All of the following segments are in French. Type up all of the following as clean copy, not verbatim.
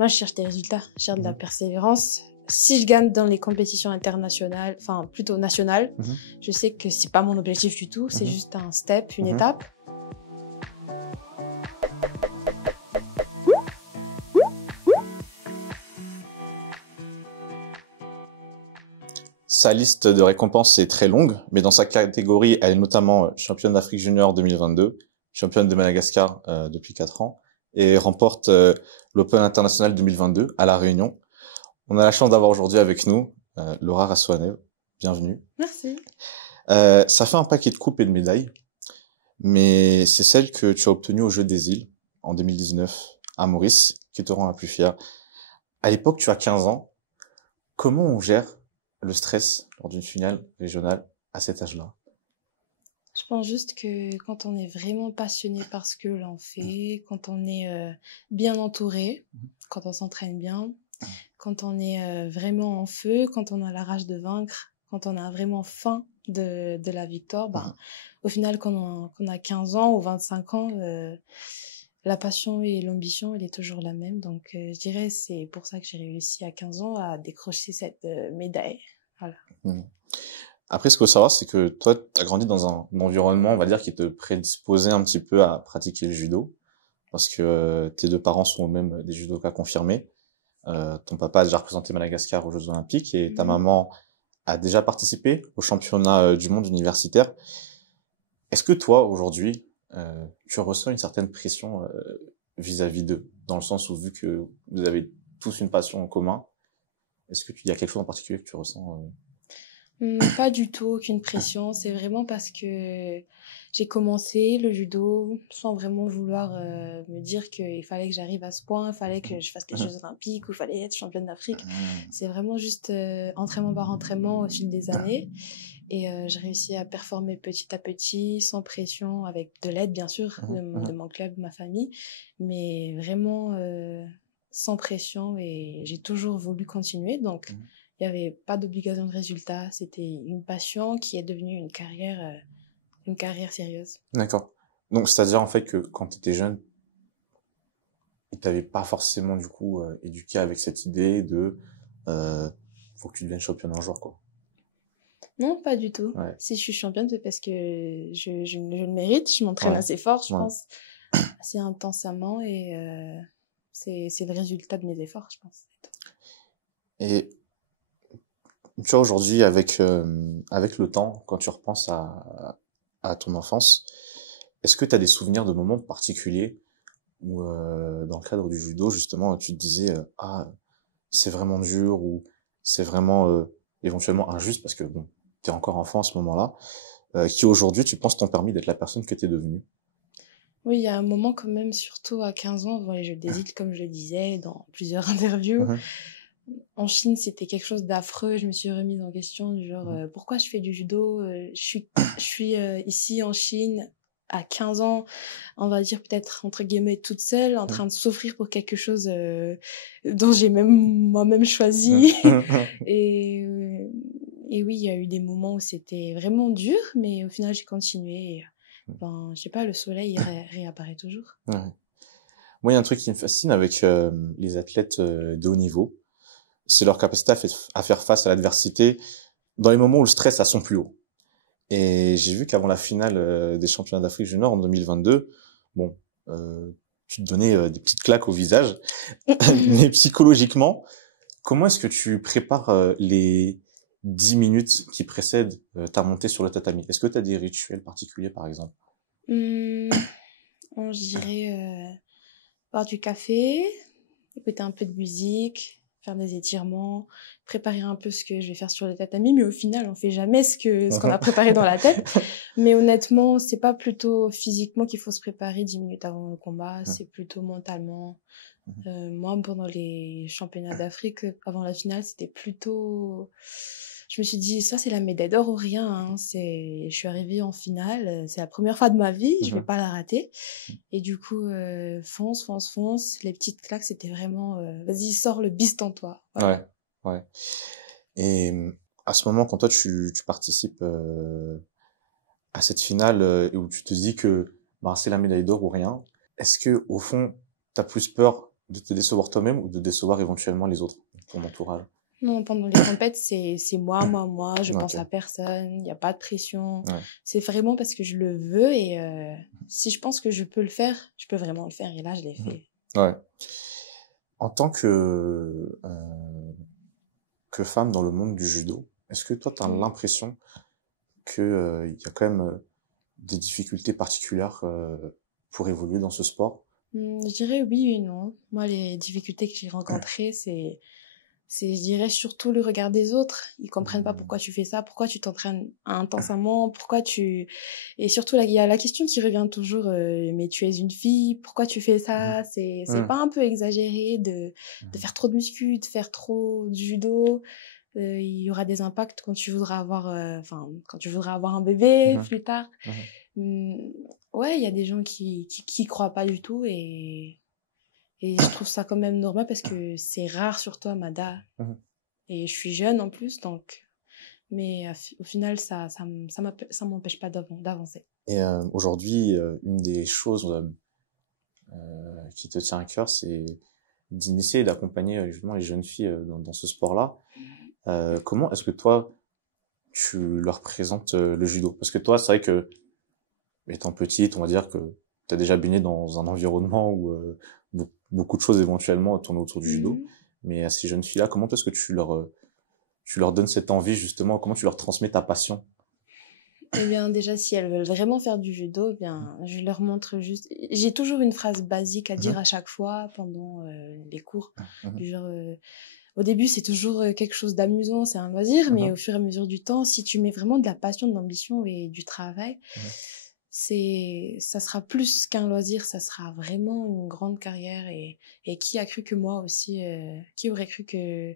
Moi, je cherche des résultats, je cherche de la persévérance. Si je gagne dans les compétitions internationales, enfin plutôt nationales, je sais que c'est pas mon objectif du tout, c'est juste un step, une étape. Sa liste de récompenses est très longue, mais dans sa catégorie, elle est notamment championne d'Afrique junior 2022, championne de Madagascar depuis 4 ans, et remporte l'Open international 2022 à La Réunion. On a la chance d'avoir aujourd'hui avec nous Laura Rassouanev. Bienvenue. Merci. Ça fait un paquet de coupes et de médailles, mais c'est celle que tu as obtenue aux Jeux des Îles en 2019 à Maurice qui te rend la plus fière. À l'époque, tu as 15 ans. Comment on gère le stress lors d'une finale régionale à cet âge-là? Je pense juste que quand on est vraiment passionné par ce que l'on fait, quand on est bien entouré, quand on s'entraîne bien, quand on est vraiment en feu, quand on a la rage de vaincre, quand on a vraiment faim de la victoire, ben, au final, quand on a 15 ans ou 25 ans, la passion et l'ambition, elle est toujours la même. Donc, je dirais c'est pour ça que j'ai réussi à 15 ans à décrocher cette médaille. Voilà. Après, ce qu'il faut savoir, c'est que toi, tu as grandi dans un environnement, on va dire, qui te prédisposait un petit peu à pratiquer le judo, parce que tes deux parents sont eux-mêmes des judokas confirmés. Ton papa a déjà représenté Madagascar aux Jeux Olympiques et ta maman a déjà participé au championnat du monde universitaire. Est-ce que toi, aujourd'hui, tu ressens une certaine pression vis-à-vis d'eux, dans le sens où vu que vous avez tous une passion en commun, est-ce qu'il y a quelque chose en particulier que tu ressens Pas du tout, aucune pression. C'est vraiment parce que j'ai commencé le judo sans vraiment vouloir me dire qu'il fallait que j'arrive à ce point, il fallait que je fasse les Jeux Olympiques ou il fallait être championne d'Afrique. C'est vraiment juste entraînement par entraînement au fil des années. Et j'ai réussi à performer petit à petit, sans pression, avec de l'aide bien sûr de mon club, ma famille, mais vraiment sans pression et j'ai toujours voulu continuer. Donc, il n'y avait pas d'obligation de résultat. C'était une passion qui est devenue une carrière sérieuse. D'accord. Donc, c'est-à-dire en fait que quand tu étais jeune, ils t'avaient pas forcément du coup éduqué avec cette idée de faut que tu deviennes championne un jour, quoi. Non, pas du tout. Ouais. Si je suis championne, c'est parce que je le mérite. Je m'entraîne assez fort, je pense, assez intensément et c'est le résultat de mes efforts, je pense. Et tu vois, aujourd'hui, avec le temps, quand tu repenses à ton enfance, est-ce que tu as des souvenirs de moments particuliers où, dans le cadre du judo, justement, tu te disais c'est vraiment dur ou c'est vraiment éventuellement injuste parce que bon, t'es encore enfant à ce moment-là, qui aujourd'hui, tu penses t'ont permis d'être la personne que t'es devenue? Oui, il y a un moment quand même, surtout à 15 ans, avant les Jeux des Îles, comme je le disais dans plusieurs interviews. En Chine, c'était quelque chose d'affreux. Je me suis remise en question du genre, pourquoi je fais du judo? Je suis ici en Chine à 15 ans, on va dire peut-être entre guillemets toute seule, en train de souffrir pour quelque chose dont j'ai même moi-même choisi. et, et oui, il y a eu des moments où c'était vraiment dur, mais au final, j'ai continué. Et, ben, je sais pas, le soleil réapparaît toujours. Ouais. Moi, il y a un truc qui me fascine avec les athlètes de haut niveau, c'est leur capacité à faire face à l'adversité dans les moments où le stress a son plus haut. Et j'ai vu qu'avant la finale des championnats d'Afrique junior en 2022, bon, tu te donnais des petites claques au visage, mais psychologiquement, comment est-ce que tu prépares les 10 minutes qui précèdent ta montée sur le tatami? Est-ce que tu as des rituels particuliers, par exemple? On dirait boire du café, écouter un peu de musique, faire des étirements, préparer un peu ce que je vais faire sur le tatami, mais au final, on fait jamais ce qu'on a préparé dans la tête. Mais honnêtement, c'est pas plutôt physiquement qu'il faut se préparer 10 minutes avant le combat, c'est plutôt mentalement. Moi, pendant les championnats d'Afrique, avant la finale, c'était plutôt... Je me suis dit, ça, c'est la médaille d'or ou rien, hein. Je suis arrivée en finale, c'est la première fois de ma vie, je vais pas la rater. Et du coup, fonce. Les petites claques, c'était vraiment, vas-y, sors le beast en toi. Voilà. Ouais. Et à ce moment, quand toi, tu participes à cette finale où tu te dis que bah, c'est la médaille d'or ou rien, est-ce que au fond, t'as plus peur de te décevoir toi-même ou de décevoir éventuellement les autres, ton entourage? Non, pendant les compètes, c'est moi, je pense Ok. à personne, il y a pas de pression. Ouais. C'est vraiment parce que je le veux et si je pense que je peux le faire, je peux vraiment le faire et là, je l'ai Mhm. fait. Ouais. En tant que femme dans le monde du judo, est-ce que toi, tu as Mm. l'impression que il y a quand même des difficultés particulières pour évoluer dans ce sport? Je dirais oui et non. Moi, les difficultés que j'ai rencontrées, je dirais surtout le regard des autres. Ils comprennent pas pourquoi tu fais ça, pourquoi tu t'entraînes intensément, et surtout, là, il y a la question qui revient toujours, mais tu es une fille, pourquoi tu fais ça? C'est Mhm. pas un peu exagéré de faire trop de muscu, de faire trop de judo? Il y aura des impacts quand tu voudras avoir, quand tu voudras avoir un bébé Mhm. plus tard. Mhm. Hum, ouais, il y a des gens qui croient pas du tout et je trouve ça quand même normal parce que c'est rare, surtout à Mada. Mhm. Et je suis jeune en plus, donc. Mais au final, ça m'empêche pas d'avancer. Et aujourd'hui, une des choses qui te tient à cœur, c'est d'initier et d'accompagner justement les jeunes filles dans ce sport-là. Comment est-ce que toi, tu leur présentes le judo? Parce que toi, c'est vrai que, étant petite, on va dire que tu as déjà baigné dans un environnement où beaucoup de choses éventuellement tournent autour du judo. Mhm. Mais à ces jeunes filles-là, comment est-ce que tu leur donnes cette envie justement? Comment tu leur transmets ta passion? Eh bien, déjà, si elles veulent vraiment faire du judo, eh bien, je leur montre juste. J'ai toujours une phrase basique à dire Mhm. à chaque fois pendant les cours. Mhm. Du genre, au début, c'est toujours quelque chose d'amusant, c'est un loisir, mais Mhm. au fur et à mesure du temps, si tu mets vraiment de la passion, de l'ambition et du travail, Mhm. ça sera plus qu'un loisir, ça sera vraiment une grande carrière. Et qui a cru que moi aussi, qui aurait cru que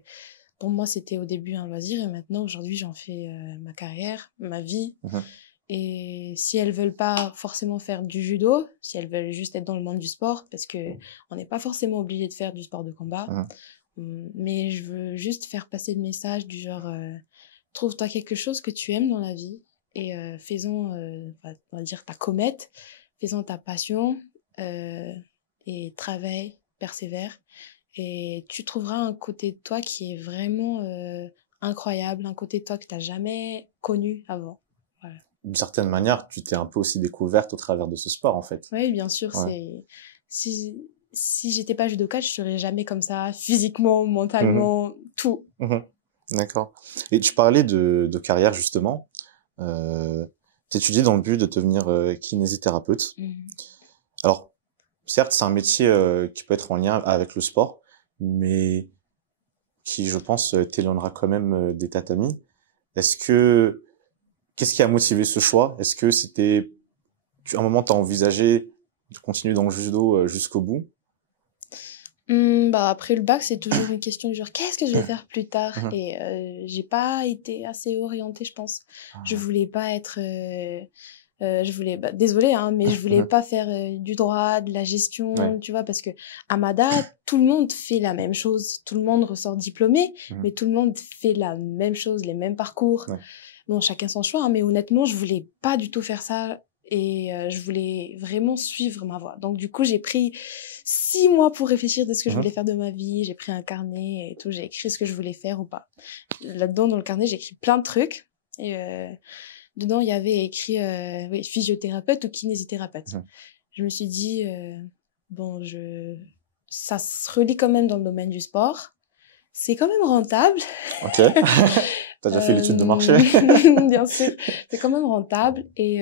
pour moi c'était au début un loisir et maintenant aujourd'hui j'en fais ma carrière, ma vie. Mhm. Et si elles veulent pas forcément faire du judo, si elles veulent juste être dans le monde du sport, parce que on n'est pas forcément obligé de faire du sport de combat, Mhm. mais je veux juste faire passer le message du genre trouve-toi quelque chose que tu aimes dans la vie et faisons, on va dire ta comète, faisons ta passion et travaille, persévère et tu trouveras un côté de toi qui est vraiment incroyable, un côté de toi que tu n'as jamais connu avant. Voilà. D'une certaine manière, tu t'es un peu aussi découverte au travers de ce sport, en fait. Oui, bien sûr, Ouais. si j'étais pas judoka, je serais jamais comme ça, physiquement, Mhm. mentalement, tout. Mhm. D'accord. Et tu parlais de carrière, justement. T'étudies dans le but de devenir kinésithérapeute. Mhm. Alors, certes, c'est un métier qui peut être en lien avec le sport, mais qui, je pense, t'éloignera quand même des tatamis. Est-ce que, qu'est-ce qui a motivé ce choix? Est-ce que à un moment, t'as envisagé de continuer dans le judo jusqu'au bout? Bah après le bac, c'est toujours une question du genre qu'est-ce que je vais faire plus tard? Mhm. Et j'ai pas été assez orientée, je pense. Je Ah. voulais pas être, désolée, hein, mais je voulais Mhm. pas faire du droit, de la Ouais. gestion, tu vois, parce que à Mada, tout le monde fait la même chose, tout le monde ressort diplômé, Mhm. mais tout le monde fait la même chose, les mêmes parcours. Ouais. Bon, chacun son choix, hein, mais honnêtement, je voulais pas du tout faire ça et je voulais vraiment suivre ma voie. Donc du coup, j'ai pris 6 mois pour réfléchir de ce que je Mhm. voulais faire de ma vie. J'ai pris un carnet et tout, j'ai écrit ce que je voulais faire ou pas. Là-dedans, dans le carnet, j'ai écrit plein de trucs et dedans, il y avait écrit oui, physiothérapeute ou kinésithérapeute. Mhm. Je me suis dit bon, ça se relie quand même dans le domaine du sport. C'est quand même rentable. Ok. T'as déjà fait l'étude de marché? Bien sûr, c'est quand même rentable et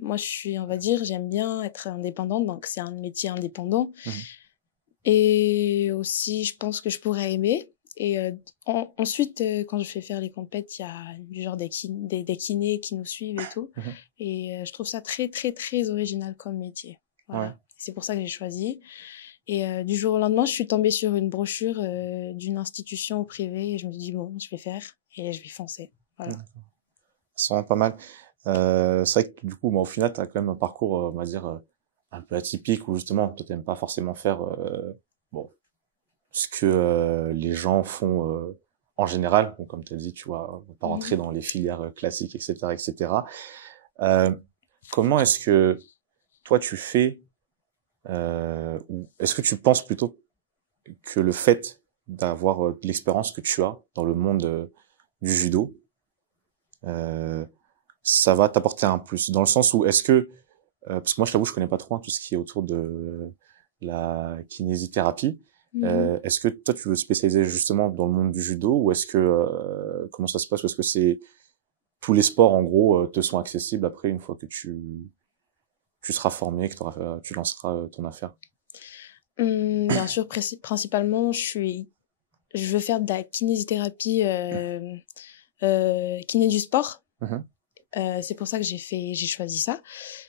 moi je suis, on va dire, j'aime bien être indépendante, donc c'est un métier indépendant Mhm. et aussi je pense que je pourrais aimer. Et ensuite, quand je fais faire les compètes, il y a du genre des kinés qui nous suivent et tout. Mhm. Et je trouve ça très, très, très original comme métier. Ouais. Voilà. C'est pour ça que j'ai choisi. Et du jour au lendemain, je suis tombée sur une brochure d'une institution privée et je me suis dit, bon, je vais faire et je vais foncer. Voilà. Mhm. C'est vraiment pas mal. C'est vrai que du coup, au final, t'as quand même un parcours, on va dire, un peu atypique où justement, toi, t'aimes pas forcément faire bon, ce que les gens font en général. Bon, comme tu as dit, tu vois, on va pas rentrer Mhm. dans les filières classiques, etc., etc. Euh, comment est-ce que toi, tu fais Ou est-ce que tu penses plutôt que le fait d'avoir de l'expérience que tu as dans le monde du judo, euh, ça va t'apporter un plus, dans le sens où est-ce que parce que moi je t'avoue je connais pas trop tout ce qui est autour de la kinésithérapie. Est-ce que toi tu veux te spécialiser justement dans le monde du judo, ou est-ce que comment ça se passe, ou est-ce que c'est tous les sports en gros te sont accessibles après une fois que tu seras formé, que tu lanceras ton affaire? Bien sûr, principalement, je veux faire de la kinésithérapie, kiné du sport. C'est pour ça que j'ai choisi ça.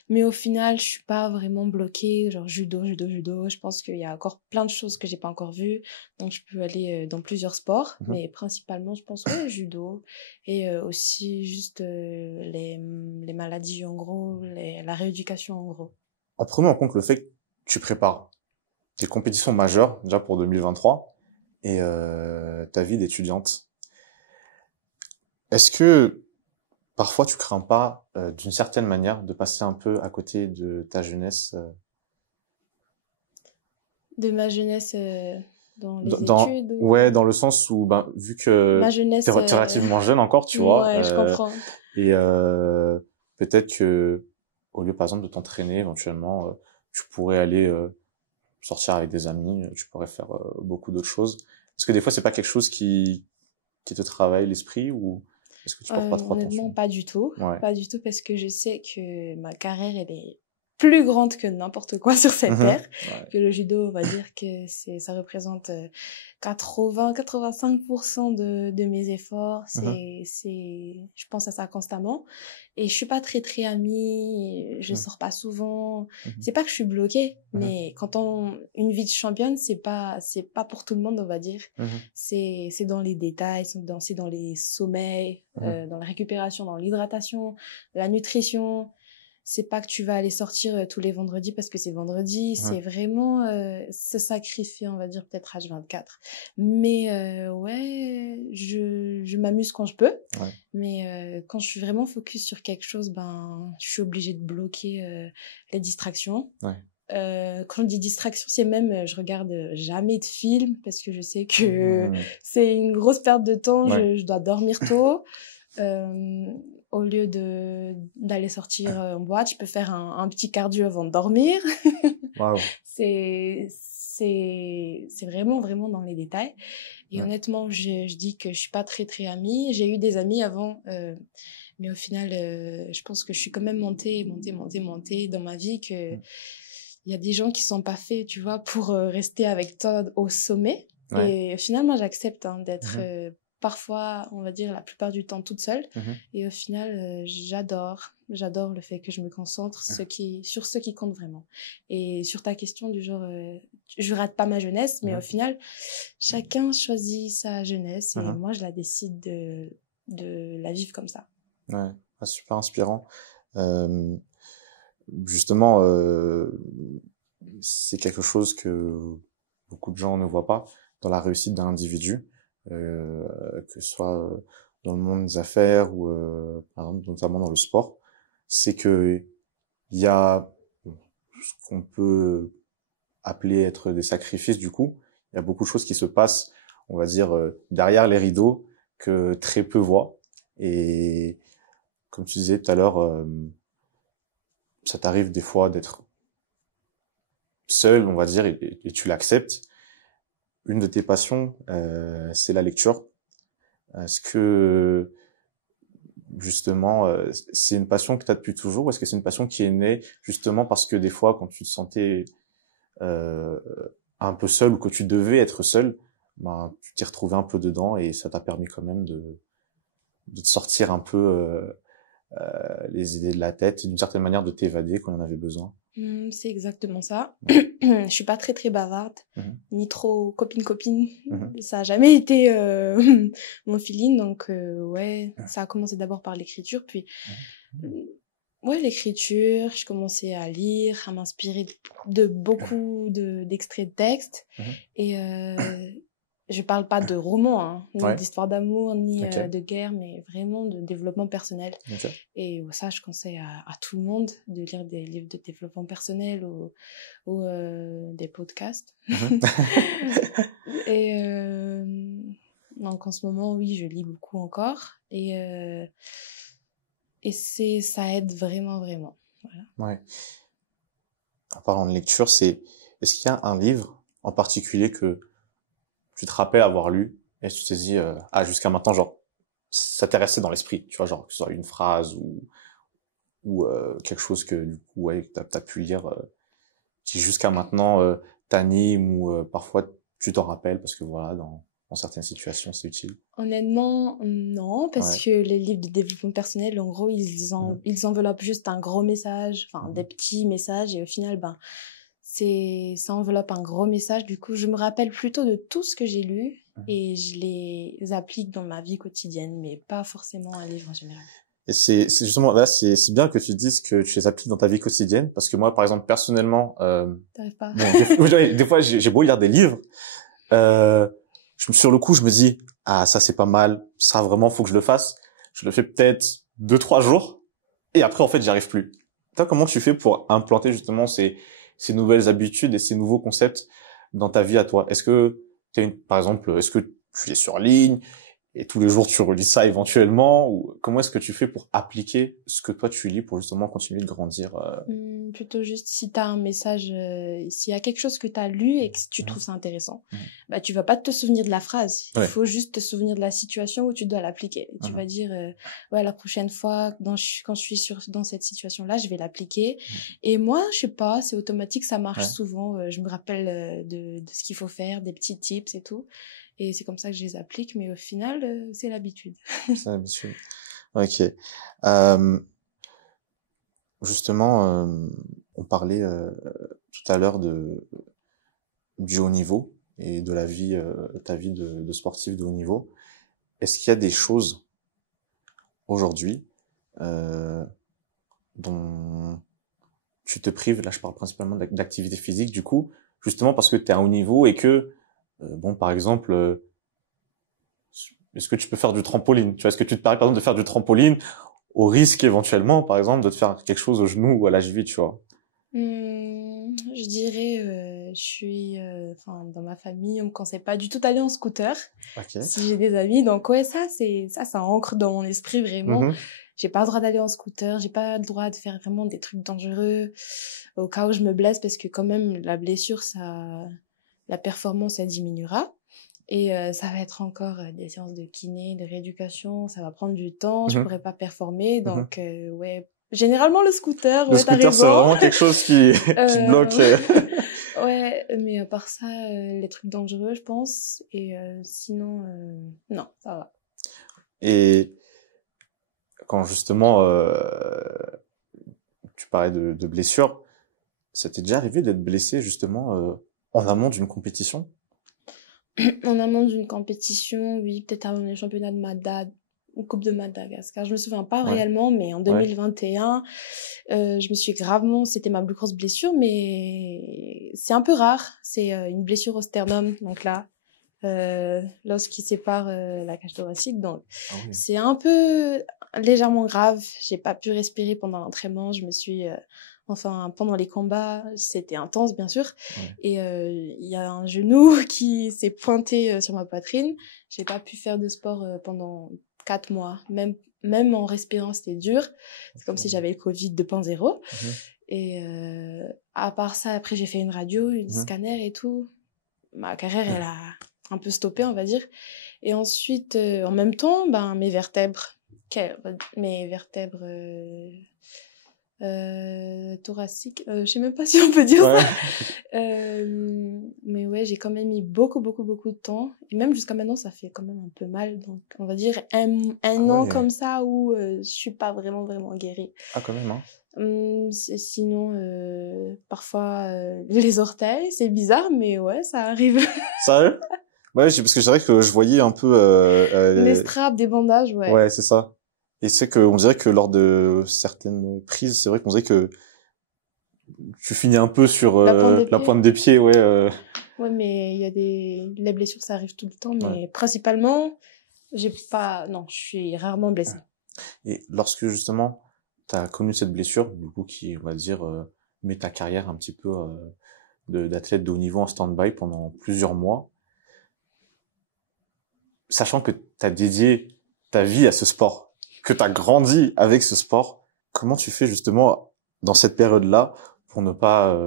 Mais au final, je suis pas vraiment bloquée, genre judo. Je pense qu'il y a encore plein de choses que j'ai pas encore vues. Donc, je peux aller dans plusieurs sports. Mais principalement, je pense, ouais, judo. Et aussi juste les maladies, en gros, la rééducation, en gros. En prenant en compte le fait que tu prépares des compétitions majeures, déjà pour 2023, et ta vie d'étudiante, est-ce que parfois tu crains pas, d'une certaine manière, de passer un peu à côté de ta jeunesse De ma jeunesse dans les études ouais, dans le sens où, ben, vu que ma jeunesse t'es relativement jeune encore, tu vois, ouais, je comprends. et peut-être que au lieu, par exemple, de t'entraîner éventuellement, tu pourrais aller sortir avec des amis, tu pourrais faire beaucoup d'autres choses. Est-ce que des fois c'est pas quelque chose qui te travaille l'esprit, ou est-ce que tu portes pas trop Honnêtement, attention? pas du tout. Ouais. Pas du tout, parce que je sais que ma carrière, elle est plus grande que n'importe quoi sur cette terre. Ouais. Que le judo, on va dire que ça représente 85% de mes efforts. Je pense à ça constamment. Et je suis pas très amie, je sors pas souvent. C'est pas que je suis bloquée, mais une vie de championne, c'est pas pour tout le monde, on va dire. C'est dans les détails, c'est dans les sommeils, dans la récupération, dans l'hydratation, la nutrition. C'est pas que tu vas aller sortir tous les vendredis parce que c'est vendredi. C'est vraiment se sacrifier, on va dire, peut-être H24. Mais ouais, je m'amuse quand je peux. Ouais. Mais quand je suis vraiment focus sur quelque chose, ben, je suis obligée de bloquer les distractions. Ouais. Quand je dis distraction, c'est même, je regarde jamais de films parce que je sais que c'est une grosse perte de temps. Ouais. Je dois dormir tôt. Au lieu d'aller sortir en boîte, je peux faire un petit cardio avant de dormir. Wow. C'est vraiment dans les détails. Et honnêtement, je dis que je suis pas très amie. J'ai eu des amis avant, mais au final, je pense que je suis quand même montée dans ma vie, que il y a des gens qui sont pas faits, tu vois, pour rester avec toi au sommet. Et finalement, j'accepte d'être parfois, on va dire, la plupart du temps toute seule. Et au final, j'adore le fait que je me concentre sur ce qui compte vraiment. Et sur ta question du genre, je rate pas ma jeunesse, mais au final, chacun choisit sa jeunesse, et moi, je la décide de la vivre comme ça. Ouais, super inspirant. Justement, c'est quelque chose que beaucoup de gens ne voient pas dans la réussite d'un individu, que ce soit dans le monde des affaires ou par exemple, notamment dans le sport. C'est que il y a ce qu'on peut appeler être des sacrifices. Du coup, il y a beaucoup de choses qui se passent, on va dire, derrière les rideaux, que très peu voient. Et comme tu disais tout à l'heure, ça t'arrive des fois d'être seul, on va dire, et tu l'acceptes. Une de tes passions, c'est la lecture. Est-ce que justement, c'est une passion que tu as depuis toujours, ou est-ce que c'est une passion qui est née justement parce que des fois, quand tu te sentais un peu seul, ou que tu devais être seul, ben tu t'es retrouvé un peu dedans, et ça t'a permis quand même de te sortir un peu les idées de la tête, d'une certaine manière de t'évader quand on en avait besoin? C'est exactement ça. Je suis pas très bavarde, ni trop copine. Ça a jamais été mon feeling, donc ouais, ça a commencé d'abord par l'écriture, puis ouais, l'écriture, je commençais à lire, à m'inspirer de beaucoup d'extraits de textes, et je parle pas de romans, hein, ni Ouais. d'histoire d'amour, ni Ok. de guerre, mais vraiment de développement personnel. Ok. Et ça, je conseille à tout le monde de lire des livres de développement personnel ou des podcasts. Mhm. Et donc en ce moment, oui, je lis beaucoup encore. Et ça aide vraiment, vraiment. Voilà. Ouais. En parlant de lecture, est-ce qu'il y a un livre en particulier que tu te rappelles avoir lu et tu t'es dit, jusqu'à maintenant, genre, ça t'est resté dans l'esprit, tu vois, genre, que ce soit une phrase ou quelque chose que, du coup, ouais, que t'as pu lire, qui jusqu'à maintenant, t'anime ou parfois tu t'en rappelles parce que voilà, dans certaines situations, c'est utile. Honnêtement, non, parce Ouais. que les livres de développement personnel, en gros, ils enveloppent juste un gros message, enfin, des petits messages, et au final, ça enveloppe un gros message. Du coup, je me rappelle plutôt de tout ce que j'ai lu et je les applique dans ma vie quotidienne, mais pas forcément un livre en général. Et c'est justement là, c'est bien que tu dises que tu les appliques dans ta vie quotidienne, parce que moi, par exemple, personnellement, T'arrives pas? bon, des fois, j'ai beau lire des livres, sur le coup, je me dis, ça c'est pas mal, ça vraiment faut que je le fasse. Je le fais peut-être 2-3 jours, et après, en fait, j'y arrive plus. Toi, comment tu fais pour implanter justement ces nouvelles habitudes et ces nouveaux concepts dans ta vie à toi? Est-ce que par exemple, est-ce que tu es sur ligne et tous les jours tu relis ça éventuellement, ou comment est-ce que tu fais pour appliquer ce que toi tu lis pour justement continuer de grandir Plutôt juste si t'as un message, s'il y a quelque chose que t'as lu et que tu trouves ça intéressant, tu vas pas te souvenir de la phrase. Il faut juste te souvenir de la situation où tu dois l'appliquer. Et tu vas dire, ouais, la prochaine fois, quand je suis dans cette situation-là, je vais l'appliquer. Et moi, je sais pas, c'est automatique, ça marche souvent. Je me rappelle de ce qu'il faut faire, des petits tips et tout. Et c'est comme ça que je les applique, mais au final, c'est l'habitude. C'est l'habitude. Ok. Justement, on parlait tout à l'heure du haut niveau et de la vie, ta vie de sportif de haut niveau. Est-ce qu'il y a des choses aujourd'hui dont tu te prives? Là, je parle principalement d'activité physique, du coup, justement parce que tu es à un haut niveau et que, par exemple, est-ce que tu peux faire du trampoline? Tu vois, est-ce que tu te permets, par exemple, de faire du trampoline au risque éventuellement, par exemple, de te faire quelque chose au genou ou à la cheville, tu vois? Je dirais, je suis, dans ma famille, on me conseille pas du tout d'aller en scooter. Okay. Si j'ai des amis, donc ouais, ça ancre dans mon esprit vraiment. J'ai pas le droit d'aller en scooter, j'ai pas le droit de faire vraiment des trucs dangereux au cas où je me blesse, parce que quand même la blessure, la performance, elle diminuera. Et ça va être encore des séances de kiné, de rééducation, ça va prendre du temps, je pourrais pas performer, donc ouais. Généralement, le scooter, le scooter, c'est vraiment quelque chose qui te bloque. Ouais, mais à part ça, les trucs dangereux, je pense. Et sinon, non, ça va. Et quand justement, tu parlais de blessures, ça t'est déjà arrivé d'être blessé justement en amont d'une compétition? En amont d'une compétition, oui, peut-être avant les championnats de Coupe de Madagascar. Je me souviens pas réellement, mais en 2021, je me suis gravement, c'était ma plus grosse blessure, mais c'est un peu rare. C'est une blessure au sternum, donc là, l'os qui sépare la cage thoracique, donc c'est un peu légèrement grave. J'ai pas pu respirer pendant l'entraînement, je me suis pendant les combats, c'était intense, bien sûr. Et il y a un genou qui s'est pointé sur ma poitrine. J'ai pas pu faire de sport pendant 4 mois. Même en respirant, c'était dur. C'est comme si j'avais le Covid 2.0. Et à part ça, après, j'ai fait une radio, une scanner et tout. Ma carrière, elle a un peu stoppé, on va dire. Et ensuite, en même temps, mes vertèbres thoracique, je sais même pas si on peut dire ça. Mais ouais, j'ai quand même mis beaucoup de temps. Et même jusqu'à maintenant, ça fait quand même un peu mal. Donc, on va dire un an comme ça où je suis pas vraiment guérie. Ah, quand même, hein. Sinon, parfois, les orteils, c'est bizarre, mais ouais, ça arrive. Sérieux? Ouais, parce que c'est vrai que je voyais un peu... des straps, des bandages, ouais. Ouais, c'est ça. Et c'est que on dirait que lors de certaines prises, c'est vrai qu'on dirait que tu finis un peu sur la pointe des pieds, ouais. Ouais, mais il y a les blessures, ça arrive tout le temps, mais principalement, non, je suis rarement blessée. Et lorsque, justement, t'as connu cette blessure, du coup, qui, on va dire, met ta carrière un petit peu, d'athlète de haut niveau en stand-by pendant plusieurs mois, sachant que t'as dédié ta vie à ce sport, que t'as grandi avec ce sport, comment tu fais justement dans cette période-là pour ne pas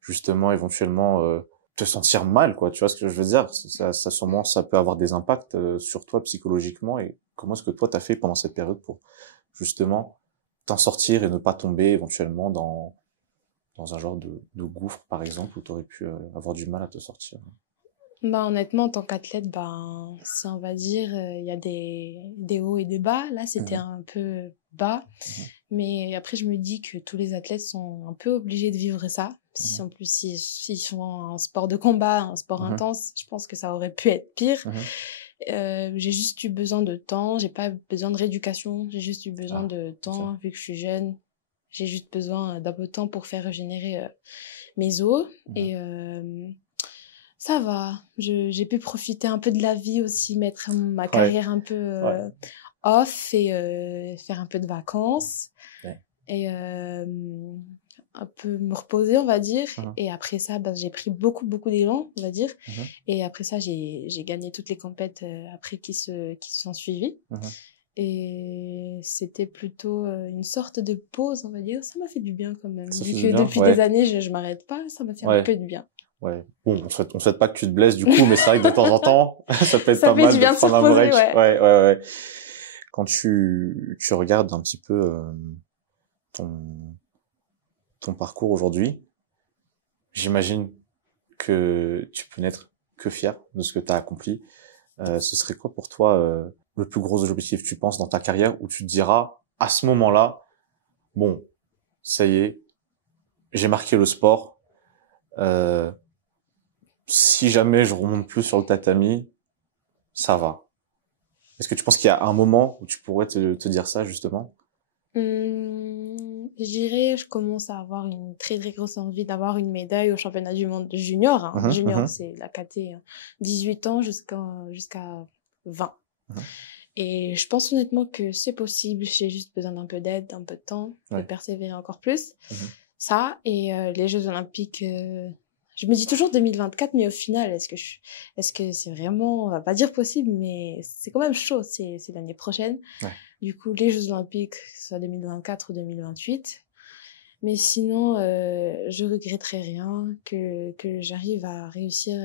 justement éventuellement te sentir mal, quoi? Tu vois ce que je veux dire? Ça sûrement ça peut avoir des impacts sur toi psychologiquement. Et comment est-ce que toi t'as fait pendant cette période pour justement t'en sortir et ne pas tomber éventuellement dans un genre de gouffre, par exemple, où t'aurais pu avoir du mal à te sortir? Bah, honnêtement, en tant qu'athlète, ça, on va dire, il y a des hauts et des bas. Là, c'était un peu bas. Mais après, je me dis que tous les athlètes sont un peu obligés de vivre ça. Si en plus, s'ils font un sport de combat, un sport intense, je pense que ça aurait pu être pire. J'ai juste eu besoin de temps. J'ai pas besoin de rééducation. J'ai juste eu besoin de temps, vu que je suis jeune. J'ai juste besoin d'un peu de temps pour faire régénérer mes os. Et ça va. J'ai pu profiter un peu de la vie aussi, mettre ma carrière un peu off et faire un peu de vacances. Et un peu me reposer, on va dire. Et après ça, j'ai pris beaucoup d'élan, on va dire. Et après ça, j'ai gagné toutes les compètes après qui se sont suivies. Et c'était plutôt une sorte de pause, on va dire. Ça m'a fait du bien quand même. Vu que depuis des années, je m'arrête pas, ça m'a fait un peu de bien. Ouais. Bon, on souhaite pas que tu te blesses du coup, mais c'est vrai que de temps en temps, ça peut être pas mal de prendre un break. Ouais. Quand tu regardes un petit peu ton parcours aujourd'hui, j'imagine que tu peux n'être que fier de ce que tu as accompli. Ce serait quoi pour toi le plus gros objectif, tu penses, dans ta carrière, où tu te diras, à ce moment-là, bon, ça y est, j'ai marqué le sport. Si jamais je remonte plus sur le tatami, ça va. Est-ce que tu penses qu'il y a un moment où tu pourrais te dire ça, justement? Je dirais, je commence à avoir une très grosse envie d'avoir une médaille au championnat du monde junior. Junior, c'est la caté 18 ans jusqu'à 20. Et je pense honnêtement que c'est possible. J'ai juste besoin d'un peu d'aide, d'un peu de temps, de persévérer encore plus. Ça, et les Jeux Olympiques, je me dis toujours 2024, mais au final, est-ce que c'est vraiment, on va pas dire possible, mais c'est quand même chaud, c'est l'année prochaine. Du coup, les Jeux Olympiques, soit 2024 ou 2028. Mais sinon, je regretterai rien que j'arrive à réussir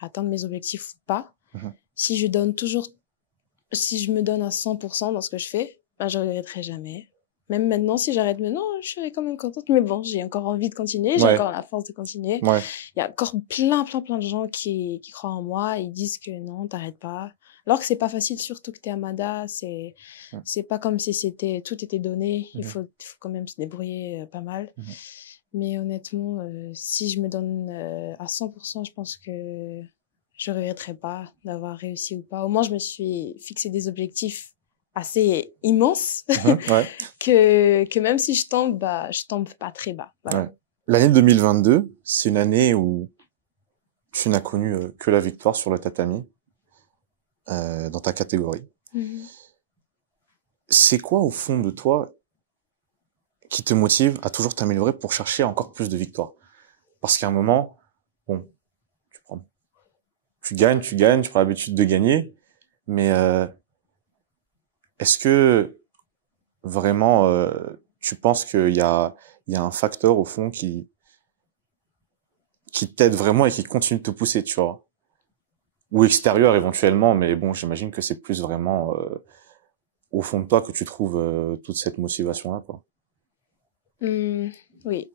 à atteindre mes objectifs ou pas. Si je me donne à 100% dans ce que je fais, je regretterai jamais. Même maintenant, si j'arrête maintenant, je serai quand même contente. Mais bon, j'ai encore envie de continuer, j'ai encore la force de continuer. Il y a encore plein de gens qui croient en moi, ils disent que non, t'arrêtes pas. Alors que c'est pas facile, surtout que t'es à Mada, c'est pas comme si tout était donné. Il faut quand même se débrouiller pas mal. Mais honnêtement, si je me donne à 100%, je pense que je regretterai pas d'avoir réussi ou pas. Au moins, je me suis fixé des objectifs assez immenses que même si je tombe, je tombe pas très bas. Voilà. L'année 2022, c'est une année où tu n'as connu que la victoire sur le tatami dans ta catégorie. C'est quoi au fond de toi qui te motive à toujours t'améliorer pour chercher encore plus de victoires? Parce qu'à un moment, bon, tu gagnes, tu prends l'habitude de gagner, mais est-ce que vraiment tu penses qu'il y a un facteur au fond qui t'aide vraiment et qui continue de te pousser, tu vois? Ou extérieur éventuellement, mais bon, j'imagine que c'est plus vraiment au fond de toi que tu trouves toute cette motivation-là, quoi. Oui.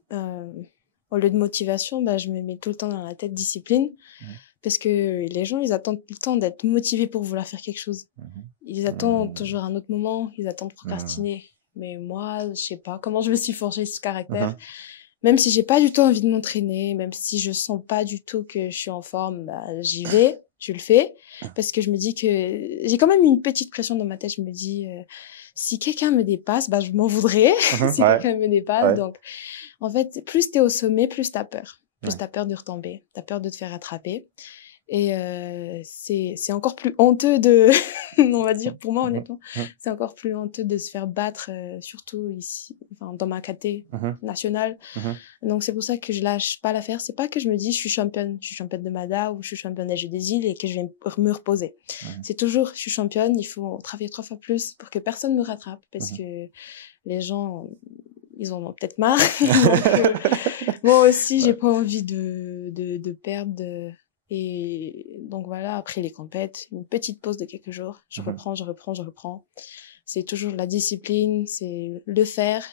Au lieu de motivation, je me mets tout le temps dans la tête discipline. Parce que les gens, ils attendent tout le temps d'être motivés pour vouloir faire quelque chose. Ils attendent toujours un autre moment, ils attendent procrastiner. Mais moi, je sais pas comment je me suis forgé ce caractère. Même si j'ai pas du tout envie de m'entraîner, même si je sens pas du tout que je suis en forme, j'y vais, je le fais. Parce que je me dis que j'ai quand même une petite pression dans ma tête. Je me dis, si quelqu'un me dépasse, je m'en voudrais si quelqu'un me dépasse. Donc, en fait, plus t'es au sommet, plus t'as peur. plus t'as peur de retomber, t'as peur de te faire attraper. Et c'est encore plus honteux de, on va dire pour moi honnêtement, c'est encore plus honteux de se faire battre, surtout ici, enfin dans ma caté nationale. Donc c'est pour ça que je lâche pas l'affaire. C'est pas que je me dis je suis championne de Mada ou je suis championne des Jeux des Îles et que je vais me reposer. C'est toujours je suis championne, il faut travailler 3 fois plus pour que personne me rattrape parce que les gens ils en ont peut-être marre. Donc, moi aussi j'ai pas envie de perdre. Et donc voilà, après les compètes, une petite pause de quelques jours, je reprends. C'est toujours la discipline, c'est le faire.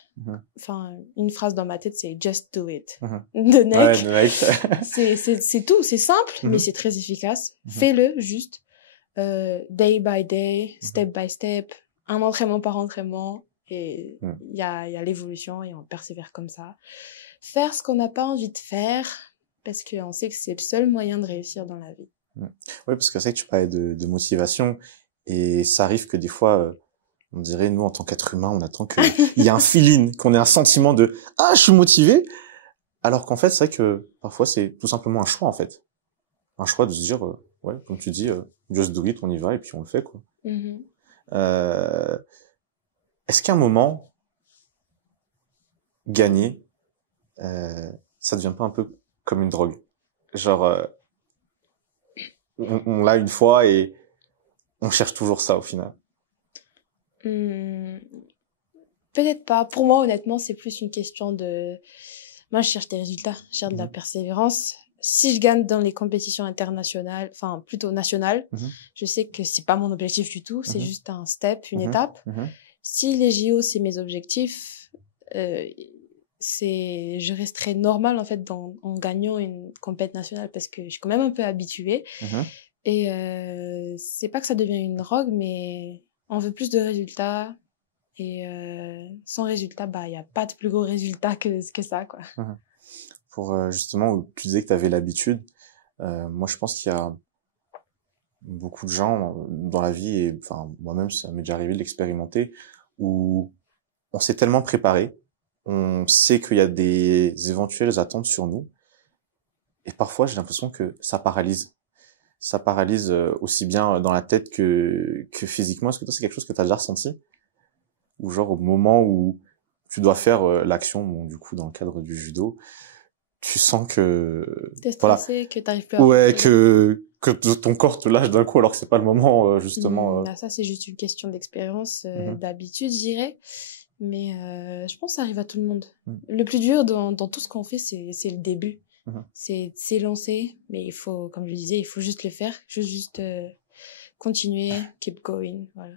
Enfin, une phrase dans ma tête, c'est just do it. De Nike. Ouais, c'est tout, c'est simple, mais c'est très efficace. Fais-le juste, day by day, step by step, un entraînement par entraînement, et il y a l'évolution et on persévère comme ça. Faire ce qu'on n'a pas envie de faire, parce qu'on sait que c'est le seul moyen de réussir dans la vie. Oui, parce que c'est vrai que tu parlais de motivation, et ça arrive que des fois, on dirait, nous, en tant qu'être humain, on attend qu'il y ait un feeling, qu'on ait un sentiment de « Ah, je suis motivé !» Alors qu'en fait, c'est vrai que parfois, c'est tout simplement un choix, en fait. Un choix de se dire, ouais, comme tu dis, just do it, on y va, et puis on le fait, quoi. Est-ce qu'à un moment, gagner, ça devient pas un peu comme une drogue? Genre, on l'a une fois et on cherche toujours ça au final. Peut-être pas. Pour moi, honnêtement, c'est plus une question de... Moi, je cherche des résultats, je cherche de la persévérance. Si je gagne dans les compétitions internationales, enfin plutôt nationales, je sais que c'est pas mon objectif du tout, c'est juste un step, une étape. Si les JO, c'est mes objectifs, je resterai normal en fait en gagnant une compétition nationale parce que je suis quand même un peu habituée. Et c'est pas que ça devient une drogue, mais on veut plus de résultats. Et sans résultat, bah il y a pas de plus gros résultat que ça, quoi. Pour justement, où tu disais que tu avais l'habitude, moi je pense qu'il y a beaucoup de gens dans la vie, et enfin moi-même ça m'est déjà arrivé de l'expérimenter, où on s'est tellement préparé, on sait qu'il y a des éventuelles attentes sur nous, et parfois j'ai l'impression que ça paralyse. Ça paralyse aussi bien dans la tête que physiquement. Est-ce que toi c'est quelque chose que tu as déjà ressenti? Ou genre au moment où tu dois faire l'action, bon, du coup dans le cadre du judo, tu sens que t'es stressé, que t'arrives plus à ouais, que ton corps te lâche d'un coup alors que c'est pas le moment justement. Bah, ça c'est juste une question d'expérience, d'habitude, je dirais. Mais je pense que ça arrive à tout le monde. Le plus dur dans tout ce qu'on fait, c'est le début. C'est s'élancer, mais il faut, comme je disais, il faut juste le faire, juste continuer, keep going, voilà.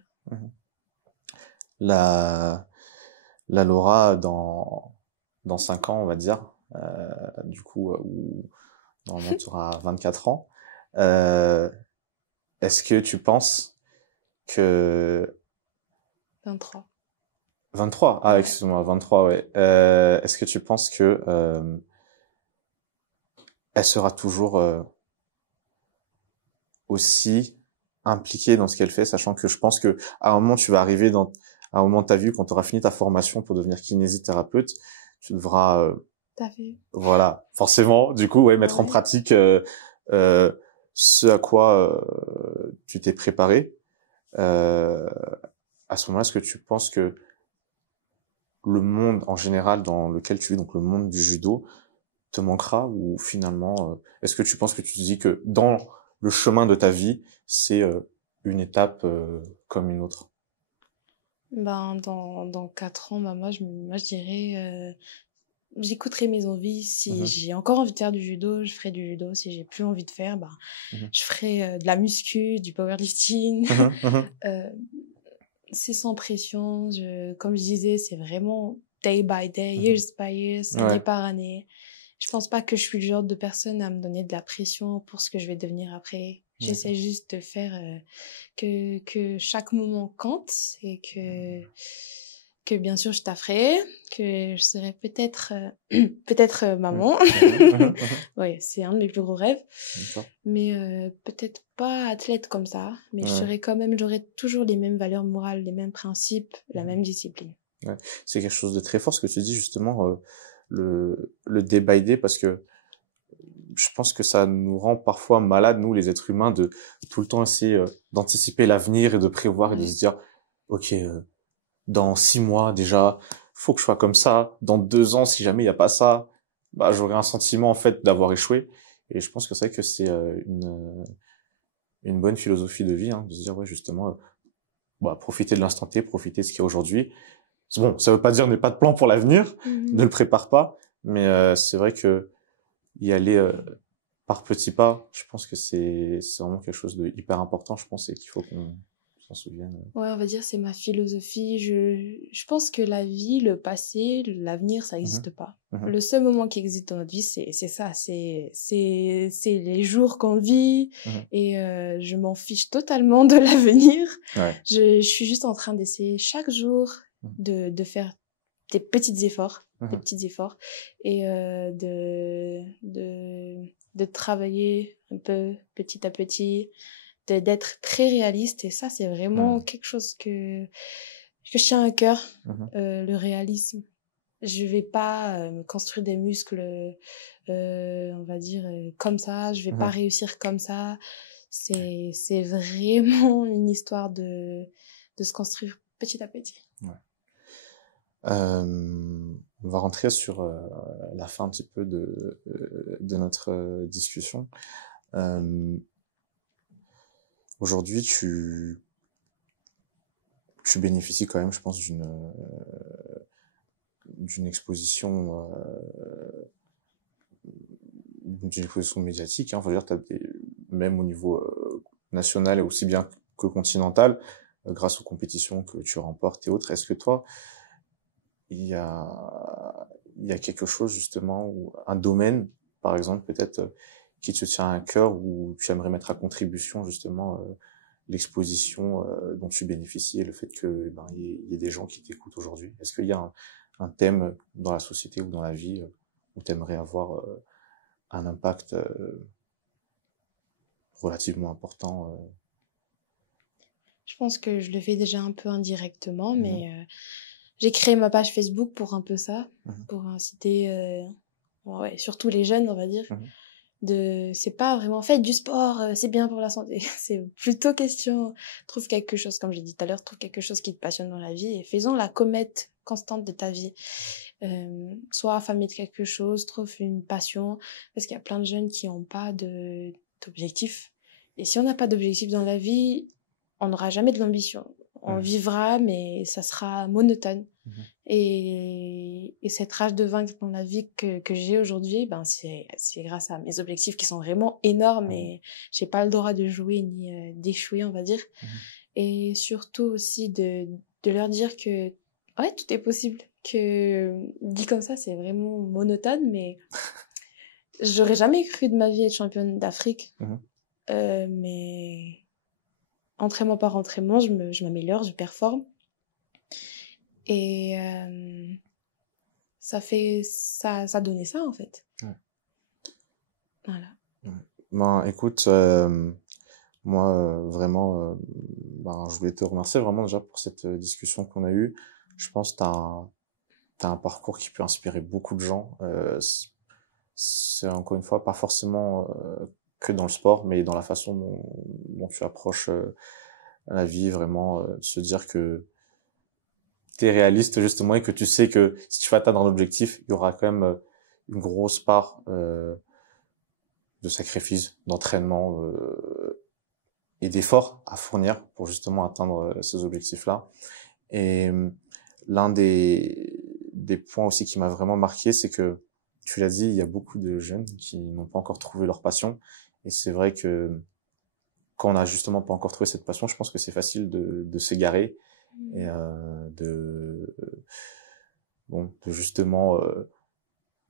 La Laura dans 5 ans, on va dire, du coup, où normalement tu auras 24 ans, est-ce que tu penses que... 23. 23? Ah, excuse-moi, 23, ouais. Est-ce que tu penses que elle sera toujours aussi impliquée dans ce qu'elle fait, sachant que je pense que à un moment tu vas arriver à un moment de ta vie, quand tu auras fini ta formation pour devenir kinésithérapeute, tu devras voilà, forcément, du coup, ouais, mettre en pratique ce à quoi tu t'es préparé. À ce moment-là, est-ce que tu penses que le monde en général dans lequel tu vis, donc le monde du judo, te manquera, ou finalement, est-ce que tu penses que tu te dis que dans le chemin de ta vie, c'est une étape comme une autre? Ben, dans 4 ans, bah, moi, je dirais, j'écouterai mes envies. Si j'ai encore envie de faire du judo, je ferai du judo. Si j'ai plus envie de faire, bah, je ferai de la muscu, du powerlifting. C'est sans pression. Comme je disais, c'est vraiment day by day, years by years, année par année. Je pense pas que je suis le genre de personne à me donner de la pression pour ce que je vais devenir après. J'essaie juste de faire que chaque moment compte et que bien sûr je tafferai, que je serai peut-être maman. Ouais, c'est un de mes plus gros rêves. Mais peut-être pas athlète comme ça, mais j'aurai toujours les mêmes valeurs morales, les mêmes principes, la même discipline. Ouais. C'est quelque chose de très fort ce que tu dis justement, le day by day, parce que je pense que ça nous rend parfois malades, nous, les êtres humains, de tout le temps essayer d'anticiper l'avenir et de prévoir et de se dire, ok, dans 6 mois déjà, faut que je sois comme ça. Dans 2 ans, si jamais il y a pas ça, bah j'aurai un sentiment en fait d'avoir échoué. Et je pense que c'est vrai que c'est une bonne philosophie de vie, hein, de se dire ouais justement, bah profiter de l'instant T, profiter de ce qu'il y a aujourd'hui. Bon, ça veut pas dire n'aie pas de plan pour l'avenir, ne le prépare pas, mais c'est vrai que y aller par petits pas, je pense que c'est vraiment quelque chose de hyper important, je pense, et qu'il faut qu'on s'en souvienne. Ouais, on va dire c'est ma philosophie. Je pense que la vie, le passé, l'avenir, ça n'existe pas. Le seul moment qui existe dans notre vie, c'est ça, c'est les jours qu'on vit et je m'en fiche totalement de l'avenir. Ouais. Je suis juste en train d'essayer chaque jour de faire des petits efforts, et de travailler un peu petit à petit, d'être très réaliste, et ça c'est vraiment quelque chose que je tiens à cœur, le réalisme. Je vais pas me construire des muscles on va dire comme ça, je vais pas réussir comme ça. C'est vraiment une histoire de se construire petit à petit. On va rentrer sur la fin un petit peu de notre discussion. Aujourd'hui, tu bénéficies quand même, je pense, d'une exposition médiatique, hein. Faut dire, même au niveau national et aussi bien que continental, grâce aux compétitions que tu remportes et autres. Est-ce que toi, il y a quelque chose justement, ou un domaine, par exemple, peut-être qui te tient à cœur, où tu aimerais mettre à contribution justement l'exposition dont tu bénéficies et le fait que il y ait des gens qui t'écoutent aujourd'hui? Est-ce qu'il y a un thème dans la société ou dans la vie où tu aimerais avoir un impact relativement important? Je pense que je le fais déjà un peu indirectement, mais j'ai créé ma page Facebook pour un peu ça, pour inciter surtout les jeunes, on va dire. C'est pas vraiment faites du sport, c'est bien pour la santé. C'est plutôt question, trouve quelque chose, comme j'ai dit tout à l'heure, trouve quelque chose qui te passionne dans la vie et faisons la comète constante de ta vie. Sois affamé de quelque chose, trouve une passion, parce qu'il y a plein de jeunes qui n'ont pas d'objectif. Et si on n'a pas d'objectif dans la vie, on n'aura jamais de l'ambition. On vivra, mais ça sera monotone. Et cette rage de vaincre dans la vie que j'ai aujourd'hui, c'est grâce à mes objectifs qui sont vraiment énormes et j'ai pas le droit de jouer ni d'échouer, on va dire. Et surtout aussi de leur dire que ouais, tout est possible. Que dit comme ça, c'est vraiment monotone, mais j'aurais jamais cru de ma vie être championne d'Afrique. Mais entraînement par entraînement, je m'améliore, je performe. Et ça donnait ça en fait. Voilà. Ben écoute, moi vraiment, je voulais te remercier vraiment déjà pour cette discussion qu'on a eue. Je pense que t'as un parcours qui peut inspirer beaucoup de gens. C'est encore une fois pas forcément que dans le sport, mais dans la façon dont tu approches la vie, vraiment se dire que t'es réaliste justement et que tu sais que si tu vas atteindre un objectif, il y aura quand même une grosse part de sacrifice, d'entraînement et d'efforts à fournir pour justement atteindre ces objectifs-là. Et l'un des points aussi qui m'a vraiment marqué, c'est que tu l'as dit, il y a beaucoup de jeunes qui n'ont pas encore trouvé leur passion. Et c'est vrai que quand on n'a justement pas encore trouvé cette passion, je pense que c'est facile de s'égarer et de justement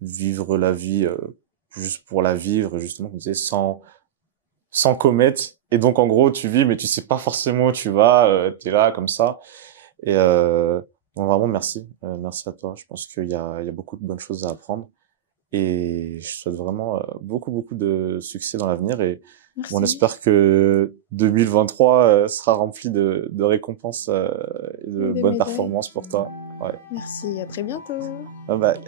vivre la vie juste pour la vivre, justement, comme tu disais, sans commettre. Et donc en gros tu vis mais tu sais pas forcément où tu vas, t'es là comme ça. Et bon, vraiment merci à toi. Je pense qu'il y a beaucoup de bonnes choses à apprendre et je souhaite vraiment beaucoup de succès dans l'avenir et on espère que 2023 sera rempli de récompenses et de bonnes performances pour toi. Ouais. Merci, à très bientôt. Bye bye.